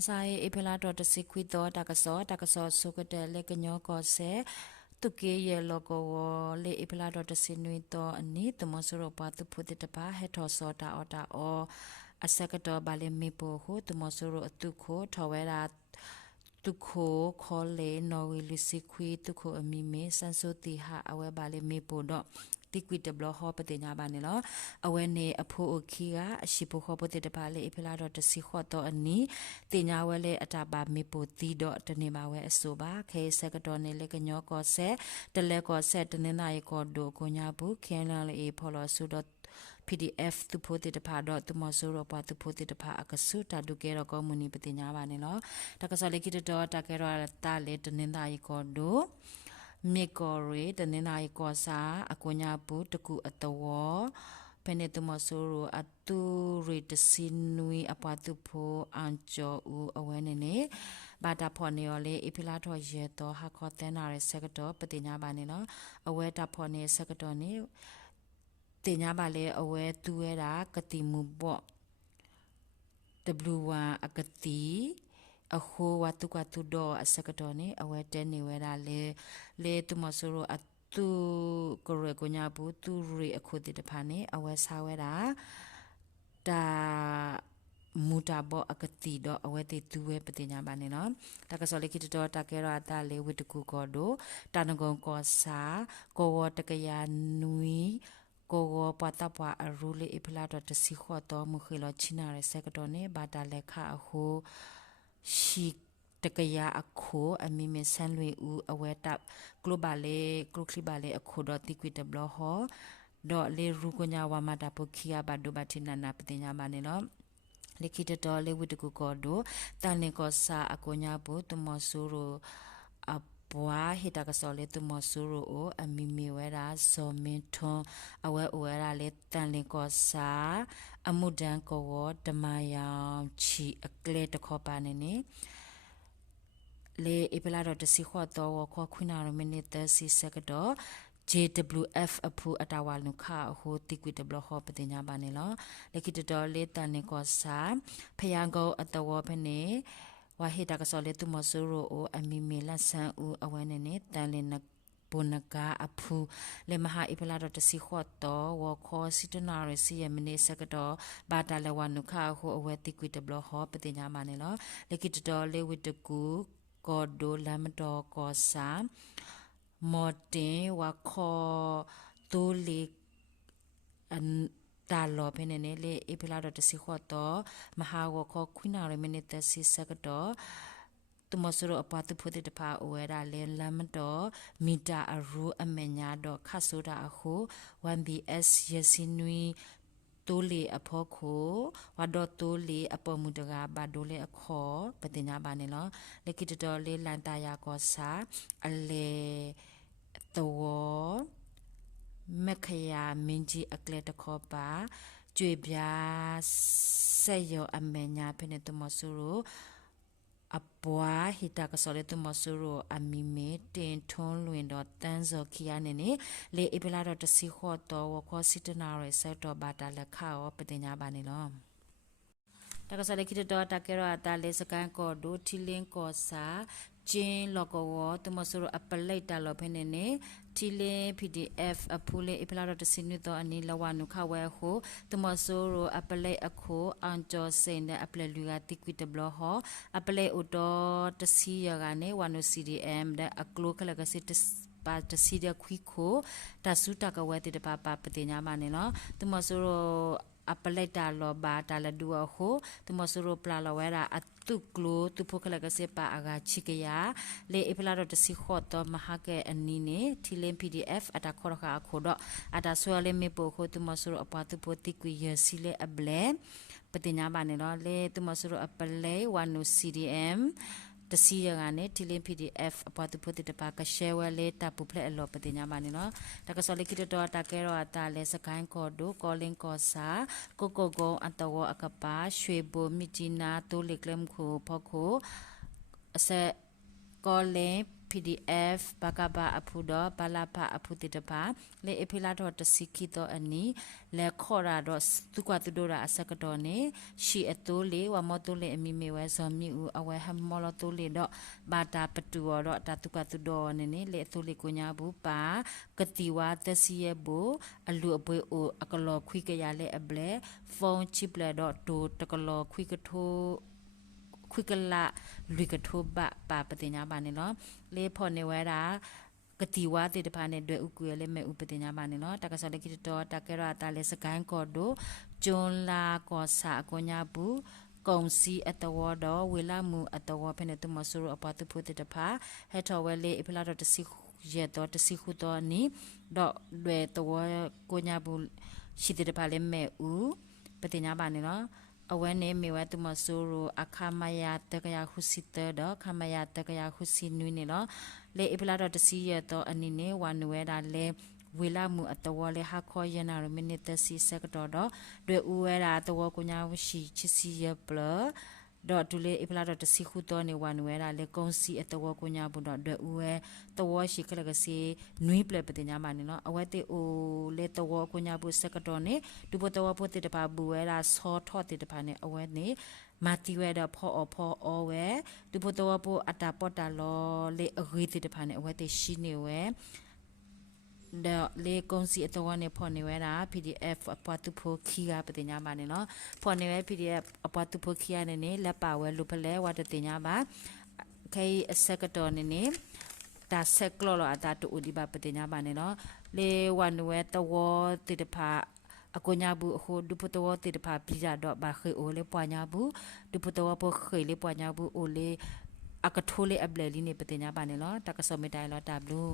Mesai epela dot sequito takaso sukade leganyo gose tuke ye logo le epela dot sinuito ani tomosuro patu putitapa hetoso ta ota o asakato bale mipo ho tomosuro atuko tawera tuko kole nowi lusikwi tuko amime sansoti ha awe bale mipo do tikwite blo ho pate nya ba ne lo awe ne apho okhiga ashipo ho pate de ba le epela do de si kho to ani te nya we le ata ba mi po ti do de ne ba we aso ba khe se ka do ne le ka nyo ko se de le ko se de ne na ye ko do ko nya bu khen la le e pho lo su do PDF သူဖို့တဲ့တဖာတော့သူမဆိုတော့ပါသူဖို့တဲ့တဖာအကဆုတာဒုကေတော့ကောမူနီပတိညာပါနေလို့တကစားလေကိတော့တကဲတော့တာလေတနင်္သာရီကောဒိုမေကောရီတနင်္သာရီကောစာအကွညာဘူးတကူအတော်ဖဲနေသူမဆိုတော့အတူရီတစင်နွီအပတူဖို့အန်ချောဦးအဝဲနေနေဘာတာဖော်နေရလေအဖိလာတော့ရဲတော့ဟာခေါ်တဲ့နာရစကတော့ပတိညာပါနေလို့အဝဲတာဖော်နေစကတော့နေတင်ညာပါလေအဝဲသူရဲတာကတိမှုပေါ့ W1 အကတိအခုဝတုကတုတော့အစကတော့နေအဝဲတဲနေဝဲတာလေသူမဆိုတော့အတူကိုရကိုညာဘူးသူရီအခုတိတဖာနေအဝဲစားဝဲတာဒါမူတာဘောအကတိတော့အဝဲတိသူဝဲပတိညာပါနေနော်တကစောလေကိတတော့တကဲရတာလေဝတ္တကူကောတော့တနဂုံကောစာကောဝတကရနွီကိုပတာပွားအရူလေအဖလာတော့တစီခေါ်တော့မခေလောချိနာရစကတော့နေဘာတာလက်ခအခုရှိတကရအခုအမီမဆန်လွေဦးအဝဲတပ်ဂလိုဘလေဂလိုခလီဘလေအခုတော့တိကွီတဘလဟောတော့လေရူကညာဝမတာပုခိယဘဒုဘတိနနာပတိညာမနေလို့လေခိတတော်လေဝိတကူကောတို့တန်လင်ကောစာအကိုညာဘူးတမဆူရအပွားဟိတကစောလေတမဆူရအိုအမီမီဝဲတာဇော်မင်းထွန်းအဝဲဝဲတာလေတန်လင်ကောစာအမှုဒန်ကောဓမယောင်ချီအကလေတခောပါနေနေလေအပလာတော့တစီခေါ်တော့ခေါ်ခွနာရမနီတစီစကတော့ JWF အဖူအတာဝလူခအဟိုတိကွီတဘလဟောပတိညာပါနေလောလက်ကိတတော်လေတန်နေကောစာဖယံကောအတော်ဖနေဝါဟိတကစောလေသူမဆူရိုအိုအမီမီလဆန်ဦးအဝဲနေနေတန်လင်နဘုန်ကအဖူလေမဟာအပလာတော့တစီခေါ်တော့ဝခေါ်စီတနာရစီယမနေစကတော့ဘာတာလဝနုခအဟိုအဝဲတိကွီတဘလဟောပတိညာပါနေလောလက်ကိတတော်လေဝိတကူကောဒိုလမ်တော်ကောစာမော်တင်ဝါခေါ်တိုးလီအန်တာလောဖနေနေလေအပလာတော့တစီခေါ်တော့မဟာဝခေါ်ခွနာရမနီတစီစကတော့တမဆရအပတ်ဖို့တဲ့တဖာအဝဲတာလေလမ်တော့မီတာအရူအမညာတော့ခတ်ဆိုတာအခု 1BS ရစီနွီတိုးလီအဖို့ကိုဝါတော့တိုးလီအပေါ်မူတကဘာဒိုလေအခေါ်ပတင်ညာပါနေလောလက်ကိတတော်လေးလန်တာယာကောစာအလေတော်မခယာမင်းကြီးအကလက်တခေါ်ပါကျွေပြားဆက်ရောအမညာဖ ene တမဆူရိုအပွားဟိတကစောလေတမဆူရိုအမီမေတင်ထွန်းလွင်တော့တန်းစောခီယာနေနေလေအပလာတော့တစီခေါ်တော့ဝခေါ်စစ်တနာရဆက်တော့ဘာတာလက်ခါရောပတင်ညာပါနေလောတကစားလေခိတတော်တကဲရတာလေစကန်ကောဒိုထီလင်းကောစာကျင်းလောကဝတမဆူရအပလိုက်တာလောဖနေနေထီလင်း PDF အဖူလေအပလာတော့တစင်းတော့အနီလဝနုခဝဲဟုတမဆူရအပလိုက်အခုအန်ကျော်စင်တဲ့အပလလူကတိကွီတဘလဟောအပလိုက်ဥတော်တစီရကနေဝနု CDM တဲ့အကလိုကလကစစ်ပါတစီရခွီကိုတဆူတကဝဲတိတပါပတိညာမနေနော်တမဆူရအပလက်တာလောဘာတာလဒူအဟုတမဆူရိုပလာလဝဲရာအတုကလိုသူဖုခလကစေပါအဂါချိကယာလေအပလာတော့တစီခေါ်တော့မဟာကေအနီနေထီလင်း PDF အတာခေါ်ခါခိုတော့အတာဆွဲလေမေပိုခိုတမဆူရိုအပတူပိုတိကွေရစီလေအဘလေပတိညာပါနေတော့လေတမဆူရိုအပလေဝနု CDMတစီရကနေထီလင်း PDF အပတ်ဖို့တပါကရှဲဝဲလေတပ်ပုဖလက်အလောပတိညာမနေနော်တကစောလေကိတတော်တကဲရောအတာလေစကိုင်းကော်ဒိုကောလင်းကောစာကိုကိုကုံအတော်အကပါရွှေဘိုမြဂျီနာတိုးလေကလမ်ခိုဖော်ခိုအဆက်ကောလင်း PDF บากาบาอพูดอบาลาพาอพูติตปาเลเอพิลาดอตสิกิโตอันนี้และขอราดอตุกวาตุโดราอสกดอเนชีอตุเลวามอตุเลอมิเมวะซอมีอูอเวฮัมมอลตุเลดอบาตาปตุอดอตาตุกวาตุดอเนเนเลตุเลกุญาบูปากติวาตสิเยบูอลูอบวยโออกลอคุยกยาเลอเบลฟองชิบเลดอตูตกลอคุยกโทคุยกละลุยกระทบะปาปฏิญาบานเนาะเลพอในเวลากติวาติตพาในด้วยอุกุยเลแม่อุปฏิญาบานเนาะตากะสเลกิตอตากะราตาเลสกันกอโดจนลากอสากญาบุกองซีอัตวดอเวลามูอัตวเพเนตุมสุรอปาตุพุติตพาเฮทอเวเลอิพลาดตสิเยตอตสิขุตอนี้ดอด้วยตัวกญาบุชิติตพาเลแม่อุปฏิญาบานเนาะအဝဲနေမေဝဲတမဆူရအခမယာတကရခုစီတဒခမယာတကရခုစီနွေနေလောလေအပလာတော့တစီရတော့အနိနေဝနဝဲတာလေဝေလာမှုအတော်လေဟာခေါ်ရနာရမိနစ်တစီစက်တော့တွေ့ဦးဝဲတာတော်ကိုညာရှိချစီရပလดอตุเลอิพลาดอตสิขุตอในวันเวลาเลกงซีอตวกุญาบุดอดอูเวตวชิกลกซีนุยเปลปติญามานี่เนาะอเวเตโอเลตวกุญาบุสกตอเนดุปตวปติตปาบูเวลาซอทอติตปาเนอเวเนมาติเวดอพอเวดุปตวปอัตาปตาลอเลอรีติตปาเนอเวเตชิเนเวเดเลกงสีตัวเนี่ยพอในเวลา PDF อปตุโพคียาปฏิญญาบาเนี่ยเนาะพอในเวลา PDF อปตุโพคียาเนี่ยและป่าเวลุพเลวัดติญญาบาใครเสกตัวเนี่ยตาเสกลอตาตุอุดิบาปฏิญญาบาเนี่ยเนาะเลวันเวตัวติดพาอกุญาบุโหดุปตัวติดพาพิจารดอกบาเคยโอเลปวญาบุดุปตัวพอเคยเลปวญาบุโอเลอากะโทเลอับเลลีเนี่ยปฏิญญาบาเนี่ยเนาะตากะสมิตายลอตาบลู